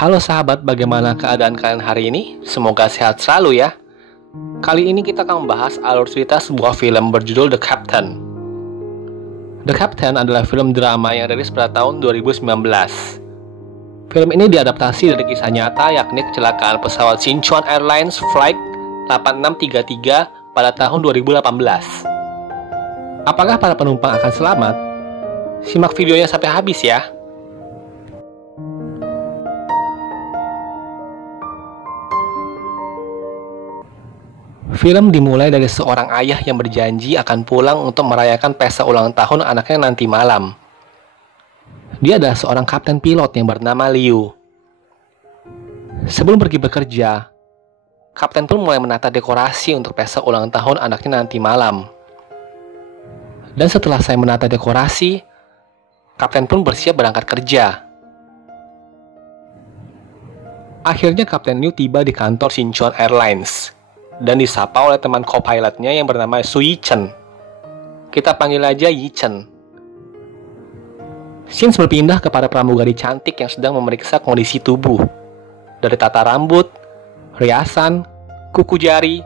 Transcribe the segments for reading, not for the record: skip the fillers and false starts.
Halo sahabat, bagaimana keadaan kalian hari ini? Semoga sehat selalu ya. Kali ini kita akan membahas alur cerita sebuah film berjudul The Captain. The Captain adalah film drama yang rilis pada tahun 2019. Film ini diadaptasi dari kisah nyata, yakni kecelakaan pesawat Sichuan Airlines Flight 8633 pada tahun 2018. Apakah para penumpang akan selamat? Simak videonya sampai habis ya. Film dimulai dari seorang ayah yang berjanji akan pulang untuk merayakan pesta ulang tahun anaknya nanti malam. Dia adalah seorang kapten pilot yang bernama Liu. Sebelum pergi bekerja, kapten pun mulai menata dekorasi untuk pesta ulang tahun anaknya nanti malam. Dan setelah saya menata dekorasi, kapten pun bersiap berangkat kerja. Akhirnya Kapten Liu tiba di kantor Sichuan Airlines dan disapa oleh teman co-pilotnya yang bernama Su Yichen. Kita panggil aja Yichen. Scene berpindah kepada pramugari cantik yang sedang memeriksa kondisi tubuh. Dari tata rambut, riasan, kuku jari,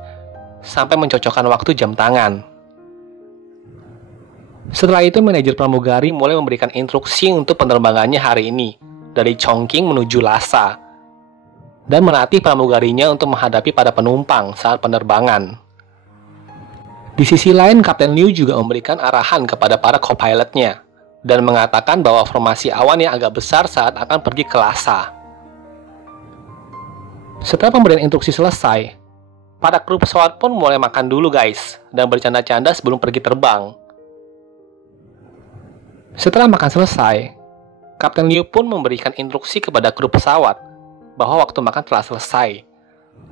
sampai mencocokkan waktu jam tangan. Setelah itu manajer pramugari mulai memberikan instruksi untuk penerbangannya hari ini dari Chongqing menuju Lhasa, dan melatih pramugarinya untuk menghadapi para penumpang saat penerbangan. Di sisi lain, Kapten Liu juga memberikan arahan kepada para co-pilotnya dan mengatakan bahwa formasi awan yang agak besar saat akan pergi ke Lhasa. Setelah pemberian instruksi selesai, para kru pesawat pun mulai makan dulu guys dan bercanda-canda sebelum pergi terbang. Setelah makan selesai, Kapten Liu pun memberikan instruksi kepada kru pesawat bahwa waktu makan telah selesai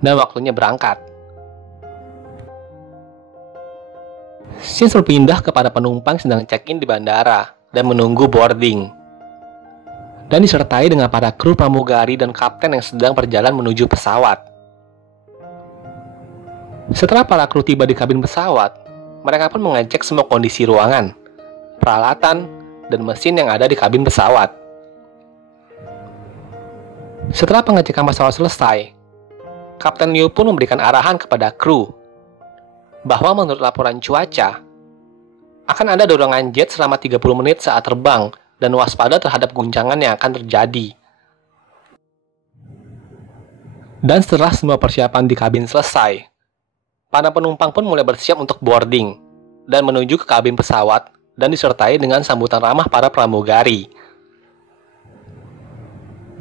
dan waktunya berangkat. Scene berpindah kepada penumpang sedang check-in di bandara dan menunggu boarding, dan disertai dengan para kru pramugari dan kapten yang sedang berjalan menuju pesawat. Setelah para kru tiba di kabin pesawat, mereka pun mengecek semua kondisi ruangan, peralatan, dan mesin yang ada di kabin pesawat. Setelah pengecekan pesawat selesai, Kapten Liu pun memberikan arahan kepada kru bahwa menurut laporan cuaca, akan ada dorongan jet selama 30 menit saat terbang dan waspada terhadap guncangan yang akan terjadi. Dan setelah semua persiapan di kabin selesai, para penumpang pun mulai bersiap untuk boarding dan menuju ke kabin pesawat dan disertai dengan sambutan ramah para pramugari.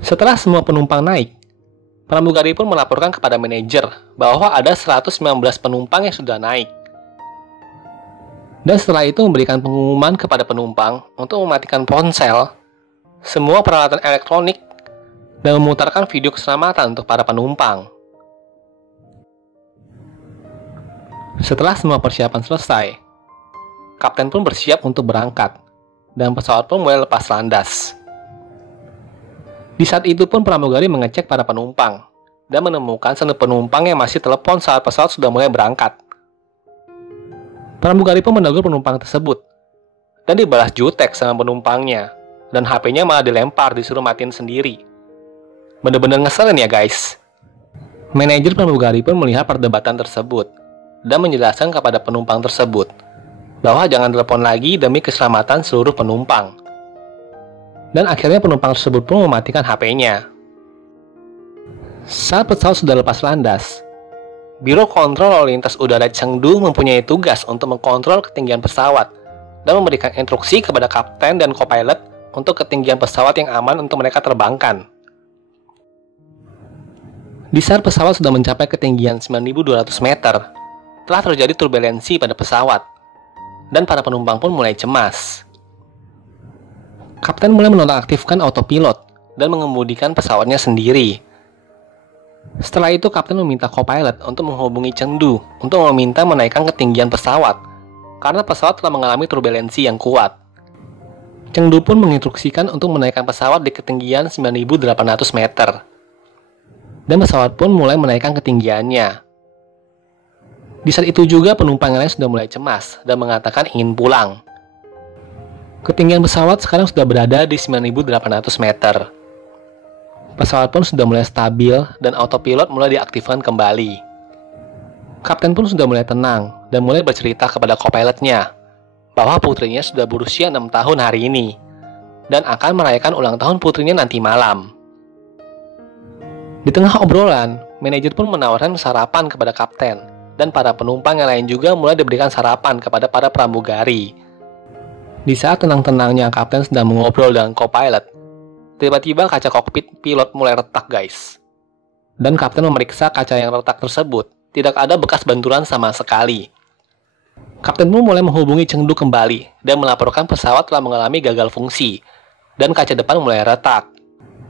Setelah semua penumpang naik, pramugari pun melaporkan kepada manajer bahwa ada 119 penumpang yang sudah naik. Dan setelah itu memberikan pengumuman kepada penumpang untuk mematikan ponsel, semua peralatan elektronik, dan memutarkan video keselamatan untuk para penumpang. Setelah semua persiapan selesai, kapten pun bersiap untuk berangkat, dan pesawat pun mulai lepas landas. Di saat itu pun pramugari mengecek para penumpang dan menemukan satu penumpang yang masih telepon saat pesawat sudah mulai berangkat. Pramugari pun menegur penumpang tersebut dan dibalas jutek sama penumpangnya, dan HP-nya malah dilempar disuruh matiin sendiri. Bener-bener ngeselin ya guys. Manajer pramugari pun melihat perdebatan tersebut dan menjelaskan kepada penumpang tersebut bahwa jangan telepon lagi demi keselamatan seluruh penumpang. Dan akhirnya penumpang tersebut pun mematikan HP-nya. Saat pesawat sudah lepas landas, Biro Kontrol Lalu Lintas Udara Chengdu mempunyai tugas untuk mengkontrol ketinggian pesawat dan memberikan instruksi kepada kapten dan co-pilot untuk ketinggian pesawat yang aman untuk mereka terbangkan. Di saat pesawat sudah mencapai ketinggian 9.200 meter, telah terjadi turbulensi pada pesawat, dan para penumpang pun mulai cemas. Kapten mulai menonaktifkan autopilot dan mengemudikan pesawatnya sendiri. Setelah itu, kapten meminta co-pilot untuk menghubungi Chengdu untuk meminta menaikkan ketinggian pesawat karena pesawat telah mengalami turbulensi yang kuat. Chengdu pun menginstruksikan untuk menaikkan pesawat di ketinggian 9.800 meter. Dan pesawat pun mulai menaikkan ketinggiannya. Di saat itu juga penumpang lain sudah mulai cemas dan mengatakan ingin pulang. Ketinggian pesawat sekarang sudah berada di 9.800 meter. Pesawat pun sudah mulai stabil dan autopilot mulai diaktifkan kembali. Kapten pun sudah mulai tenang dan mulai bercerita kepada co-pilotnya bahwa putrinya sudah berusia 6 tahun hari ini dan akan merayakan ulang tahun putrinya nanti malam. Di tengah obrolan, manajer pun menawarkan sarapan kepada kapten dan para penumpang yang lain juga mulai diberikan sarapan kepada para pramugari. Di saat tenang-tenangnya kapten sedang mengobrol dengan co-pilot, tiba-tiba kaca kokpit pilot mulai retak guys. Dan kapten memeriksa kaca yang retak tersebut, tidak ada bekas benturan sama sekali. Kapten pun mulai menghubungi Chengdu kembali dan melaporkan pesawat telah mengalami gagal fungsi, dan kaca depan mulai retak.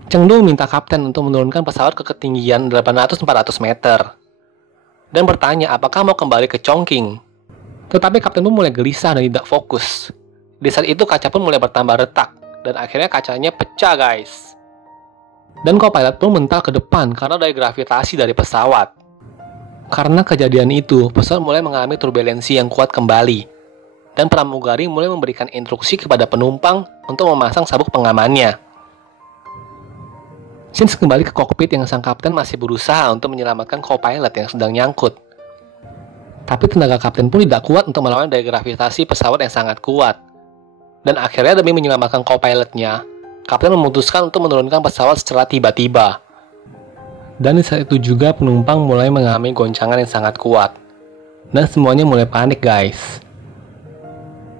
Chengdu minta kapten untuk menurunkan pesawat ke ketinggian 800-400 meter, dan bertanya apakah mau kembali ke Chongqing. Tetapi kapten pun mulai gelisah dan tidak fokus. Di saat itu kaca pun mulai bertambah retak, dan akhirnya kacanya pecah guys. Dan co-pilot pun mental ke depan karena daya gravitasi dari pesawat. Karena kejadian itu, pesawat mulai mengalami turbulensi yang kuat kembali, dan pramugari mulai memberikan instruksi kepada penumpang untuk memasang sabuk pengamannya. Shin kembali ke kokpit yang sang kapten masih berusaha untuk menyelamatkan co-pilot yang sedang nyangkut. Tapi tenaga kapten pun tidak kuat untuk melawan daya gravitasi pesawat yang sangat kuat. Dan akhirnya demi menyelamatkan co-pilotnya, kapten memutuskan untuk menurunkan pesawat secara tiba-tiba. Dan di saat itu juga penumpang mulai mengalami goncangan yang sangat kuat. Dan semuanya mulai panik guys.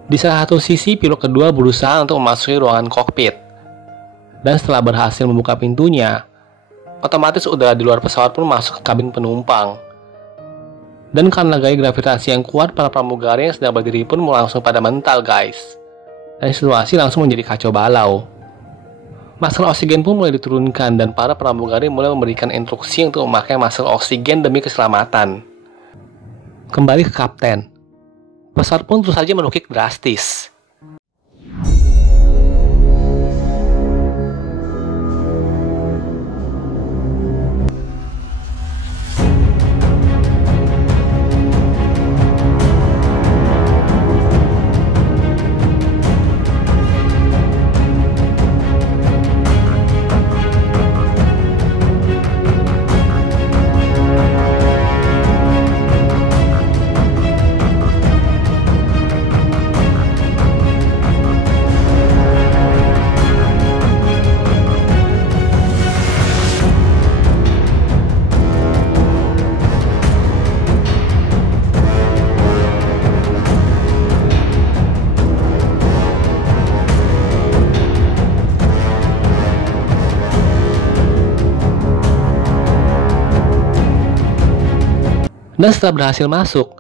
Di salah satu sisi, pilot kedua berusaha untuk memasuki ruangan kokpit. Dan setelah berhasil membuka pintunya, otomatis udara di luar pesawat pun masuk ke kabin penumpang. Dan karena gaya gravitasi yang kuat, para pramugari yang sedang berdiri pun langsung pada mental guys. Dan situasi langsung menjadi kacau balau. Masker oksigen pun mulai diturunkan dan para pramugari mulai memberikan instruksi untuk memakai masker oksigen demi keselamatan. Kembali ke kapten. Pesawat pun terus saja menukik drastis. Dan setelah berhasil masuk,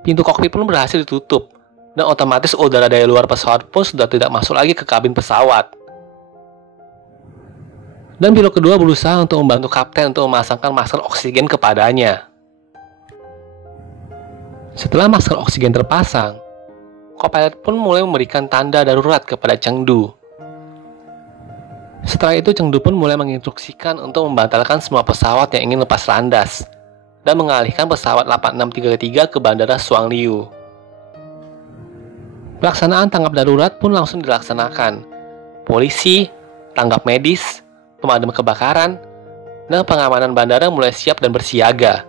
pintu kokpit pun berhasil ditutup, dan otomatis udara dari luar pesawat pun sudah tidak masuk lagi ke kabin pesawat. Dan pilot kedua berusaha untuk membantu kapten untuk memasangkan masker oksigen kepadanya. Setelah masker oksigen terpasang, co-pilot pun mulai memberikan tanda darurat kepada Chengdu. Setelah itu Chengdu pun mulai menginstruksikan untuk membatalkan semua pesawat yang ingin lepas landas dan mengalihkan pesawat 8633 ke Bandara Shuangliu. Pelaksanaan tanggap darurat pun langsung dilaksanakan. Polisi, tanggap medis, pemadam kebakaran, dan pengamanan bandara mulai siap dan bersiaga.